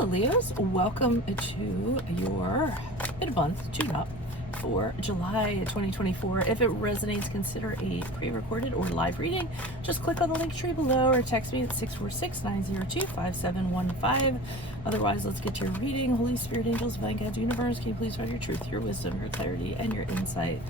Hello Leos, welcome to your mid-month tune-up for July 2024. If it resonates, consider a pre-recorded or live reading. Just click on the link tree below or text me at 646-902-5715. Otherwise, let's get to your reading. Holy Spirit, angels, divine guides, universe, can you please find your truth, your wisdom, your clarity, and your insight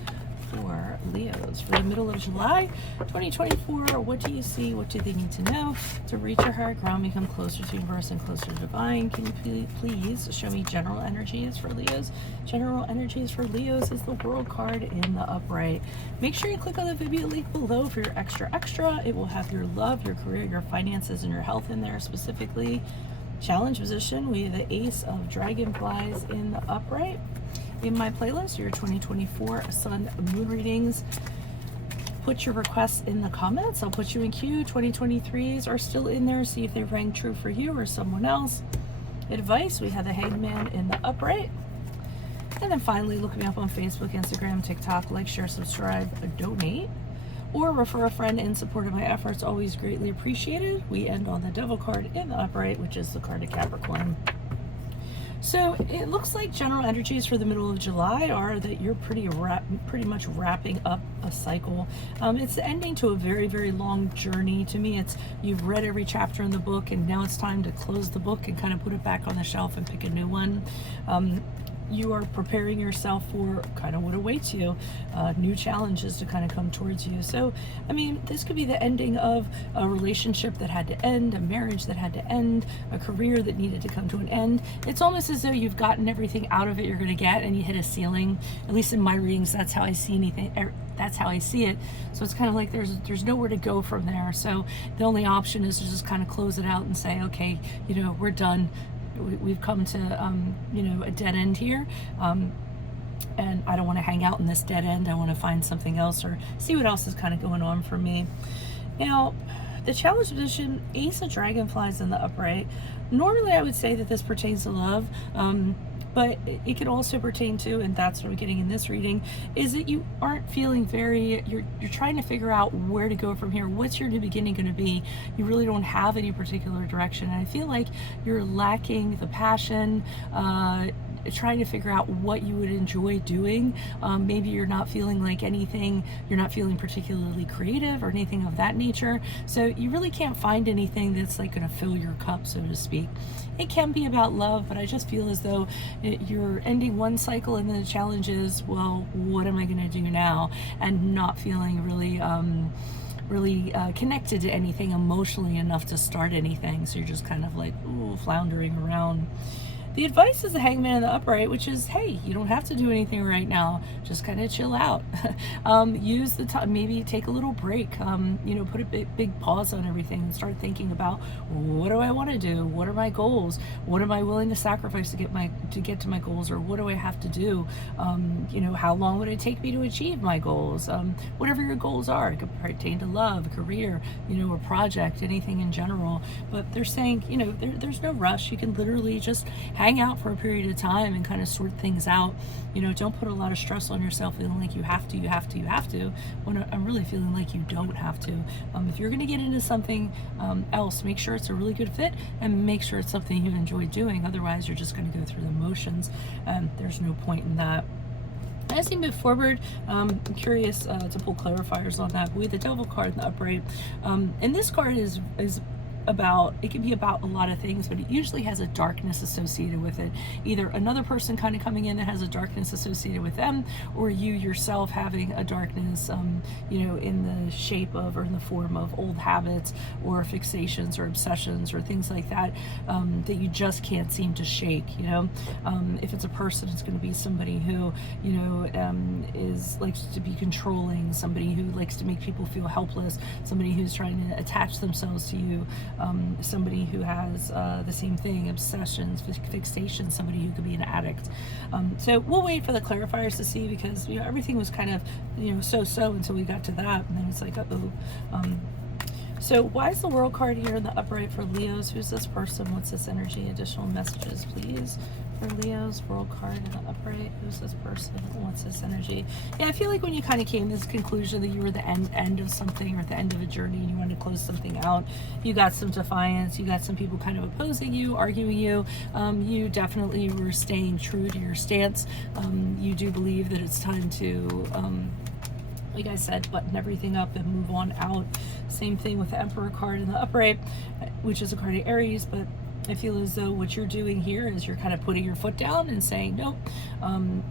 for Leos for the middle of July 2024. What do you see? What do they need to know to reach your higher ground, become closer to universe and closer to divine? Can you please show me general energies for Leos? General energies for Leos is the World card in the upright. Make sure you click on the video link below for your extra. It will have your love, your career, your finances, and your health in there specifically. Challenge position, we have the Ace of Dragonflies in the upright. In my playlist, your 2024 Sun Moon readings. Put your requests in the comments. I'll put you in queue. 2023s are still in there. See if they rang true for you or someone else. Advice, we have the Hangman in the upright. And then finally, look me up on Facebook, Instagram, TikTok. Like, share, subscribe, donate, or refer a friend in support of my efforts. Always greatly appreciated. We end on the Devil card in the upright, which is the card of Capricorn. So it looks like general energies for the middle of July are that you're pretty much wrapping up a cycle. It's the ending to a very, very long journey. To me, it's you've read every chapter in the book and now it's time to close the book and kind of put it back on the shelf and pick a new one. You are preparing yourself for kind of what awaits you, new challenges to kind of come towards you. So, I mean, this could be the ending of a relationship that had to end, a marriage that had to end, a career that needed to come to an end. It's almost as though you've gotten everything out of it you're going to get and you hit a ceiling. At least in my readings, that's how I see anything. That's how I see it. So it's kind of like there's nowhere to go from there. So the only option is to just kind of close it out and say, okay, we're done. We've come to, a dead end here. And I don't want to hang out in this dead end. I want to find something else or see what else is kind of going on for me. Now, the challenge position, Ace of Dragonflies in the upright. Normally, I would say that this pertains to love. But it could also pertain to, and that's what I'm getting in this reading, is that you aren't feeling you're trying to figure out where to go from here. What's your new beginning going to be? You really don't have any particular direction. And I feel like you're lacking the passion, trying to figure out what you would enjoy doing. Maybe you're not feeling like anything, you're not feeling particularly creative or anything of that nature. So you really can't find anything that's like going to fill your cup, so to speak. It can be about love, but I just feel as though you're ending one cycle and then the challenge is, well, what am I going to do now? And not feeling really connected to anything emotionally enough to start anything. So you're just kind of like, ooh, floundering around. The advice is the Hangman in the upright, which is, hey, you don't have to do anything right now. Just kind of chill out. Use the time, maybe take a little break. Put a big pause on everything and start thinking about, what do I want to do? What are my goals? What am I willing to sacrifice to get to my goals? Or what do I have to do? How long would it take me to achieve my goals? Whatever your goals are, it could pertain to love, career, a project, anything in general. But they're saying, there's no rush. You can literally just hang out for a period of time and kind of sort things out. Don't put a lot of stress on yourself feeling like you have to, when I'm really feeling like you don't have to. If you're going to get into something else, make sure it's a really good fit and make sure it's something you enjoy doing. Otherwise, you're just going to go through the motions. There's no point in that. As you move forward, I'm curious to pull clarifiers on that. We have the Devil card in the upright. And this card is it can be about a lot of things, but it usually has a darkness associated with it. Either another person kind of coming in that has a darkness associated with them, or you yourself having a darkness, in the shape of or in the form of old habits or fixations or obsessions or things like that, that you just can't seem to shake. If it's a person, it's going to be somebody who, likes to be controlling, somebody who likes to make people feel helpless, somebody who's trying to attach themselves to you. Somebody who has the same thing, obsessions, fixations, somebody who could be an addict. So we'll wait for the clarifiers to see, because everything was kind of so-so until we got to that, and then it's like, uh-oh. So why is the World card here in the upright for Leos? Who's this person? What's this energy? Additional messages, please, for Leos. World card in the upright. Who's this person? What's this energy? Yeah, I feel like when you kind of came to this conclusion that you were the end of something, or at the end of a journey, and you wanted to close something out, you got some defiance. You got some people kind of opposing you, arguing you. You definitely were staying true to your stance. You do believe that it's time to like I said, button everything up and move on out. Same thing with the Emperor card in the upright, which is a card of Aries, but I feel as though what you're doing here is you're kind of putting your foot down and saying, nope,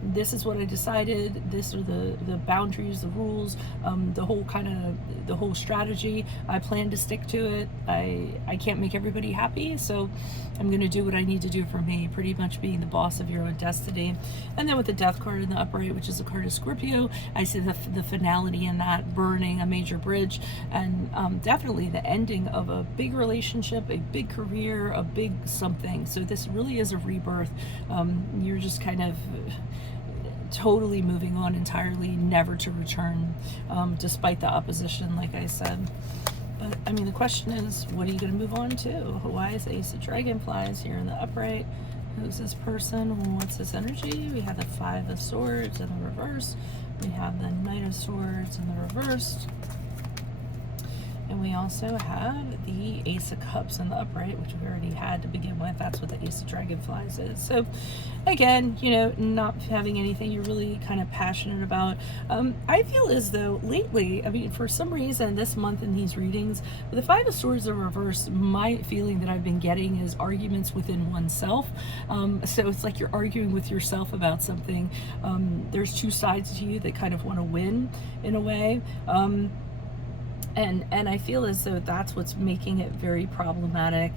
this is what I decided. This are the boundaries, the rules, the whole strategy. I plan to stick to it. I can't make everybody happy, so I'm going to do what I need to do for me, pretty much being the boss of your own destiny. And then with the Death card in the upright, which is a card of Scorpio, I see the finality in that, burning a major bridge, and definitely the ending of a big relationship, a big career, a big something. So this really is a rebirth. You're just kind of totally moving on entirely, never to return, despite the opposition, like I said. But I mean, the question is, what are you going to move on to? Why is the Ace of Dragonflies here in the upright? Who's this person? What's this energy? We have the Five of Swords in the reverse. We have the Knight of Swords in the reverse. And we also have the Ace of Cups in the upright, which we already had to begin with. That's what the Ace of Dragonflies is. So again, you know, not having anything you're really kind of passionate about. I feel as though lately, I mean, for some reason this month in these readings, with the Five of Swords in reverse, my feeling that I've been getting is arguments within oneself. So it's like you're arguing with yourself about something. There's two sides to you that kind of want to win in a way. And I feel as though that's what's making it very problematic.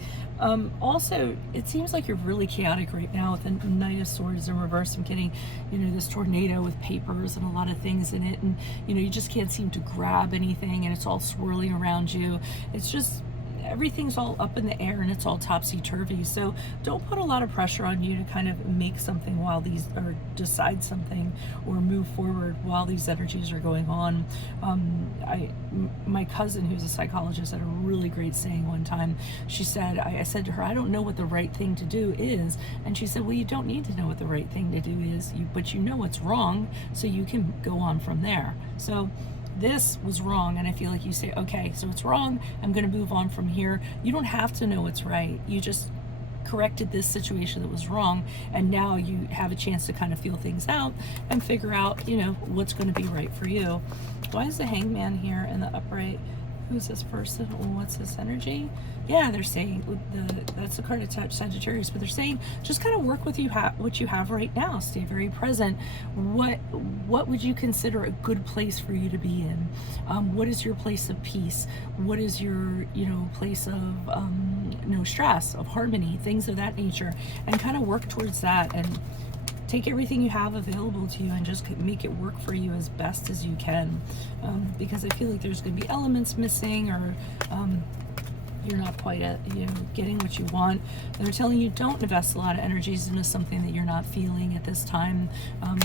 Also, it seems like you're really chaotic right now with the Knight of Swords in reverse. I'm getting, you know, this tornado with papers and a lot of things in it, and you know, you just can't seem to grab anything, and it's all swirling around you. It's just, everything's all up in the air and it's all topsy-turvy. So don't put a lot of pressure on you to kind of make something while these, or decide something or move forward while these energies are going on. My cousin, who's a psychologist, had a really great saying one time. She said, I said to her, I don't know what the right thing to do is. And she said, well, you don't need to know what the right thing to do is, but you know what's wrong, so you can go on from there. So this was wrong, and I feel like you say, okay, so it's wrong, I'm going to move on from here. You don't have to know what's right. You just corrected this situation that was wrong, and now you have a chance to kind of feel things out and figure out, you know, what's going to be right for you. Why is the Hangman here in the upright? Who's this person? What's this energy? Yeah, they're saying, that's the card of Sagittarius, but they're saying just kind of work with what you have right now. Stay very present. What would you consider a good place for you to be in? What is your place of peace? What is your, you know, place of no stress, of harmony, things of that nature, and kind of work towards that, and take everything you have available to you and just make it work for you as best as you can, because I feel like there's going to be elements missing, or you're not quite getting what you want. And they're telling you don't invest a lot of energies into something that you're not feeling at this time.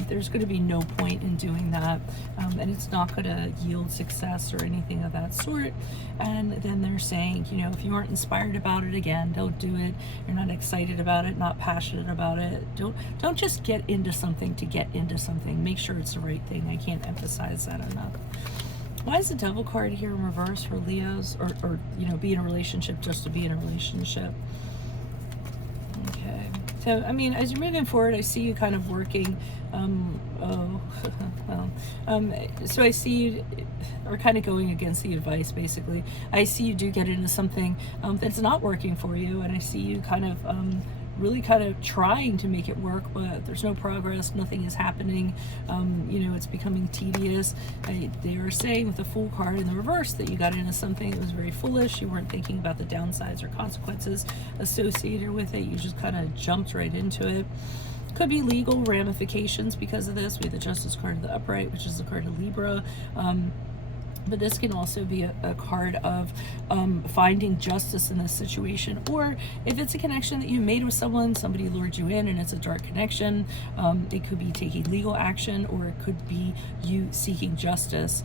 There's going to be no point in doing that, and it's not going to yield success or anything of that sort. And then they're saying, you know, if you aren't inspired about it, again, don't do it. You're not excited about it, not passionate about it. Don't just get into something to get into something. Make sure it's the right thing. I can't emphasize that enough. Why is the Devil card here in reverse for Leos, or you know, be in a relationship just to be in a relationship? Okay, so I mean, as you're moving forward, I see you kind of working. So I see you are kind of going against the advice. Basically, I see you do get into something that's not working for you, and I see you kind of really kind of trying to make it work, but there's no progress, nothing is happening. You know, it's becoming tedious. They were saying with the Fool card in the reverse that you got into something that was very foolish. You weren't thinking about the downsides or consequences associated with it. You just kind of jumped right into it. Could be legal ramifications because of this. We have the Justice card of the upright, which is the card of Libra. But this can also be a card of finding justice in this situation, or if it's a connection that you made with someone, somebody lured you in and it's a dark connection, it could be taking legal action, or it could be you seeking justice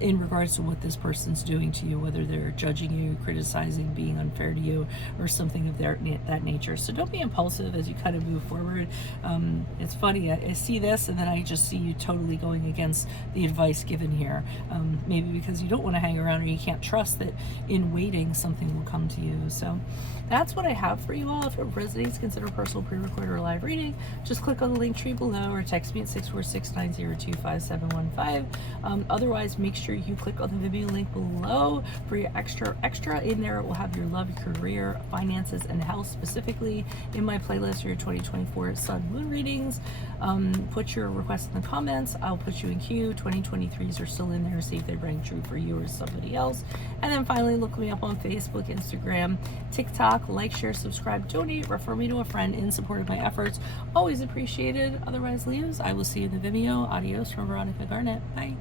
in regards to what this person's doing to you, whether they're judging you, criticizing, being unfair to you, or something of that nature. So don't be impulsive as you kind of move forward. It's funny, I see this and then I just see you totally going against the advice given here. Maybe because you don't want to hang around, or you can't trust that in waiting something will come to you. So that's what I have for you all. If it resonates, consider a personal pre-recorded or live reading. Just click on the link tree below or text me at 646-902-5715. Otherwise, make sure you click on the Vimeo link below for your extra. In there it will have your love, career, finances, and health specifically. In my playlist, your 2024 Sun Moon readings. Put your request in the comments. I'll put you in queue. 2023s are still in there. See if they rang true for you or somebody else. And then finally, look me up on Facebook, Instagram, TikTok. Like, share, subscribe, donate, refer me to a friend in support of my efforts. Always appreciated. Otherwise, Leos, I will see you in the Vimeo. Adios from Veronica Garnett. Bye.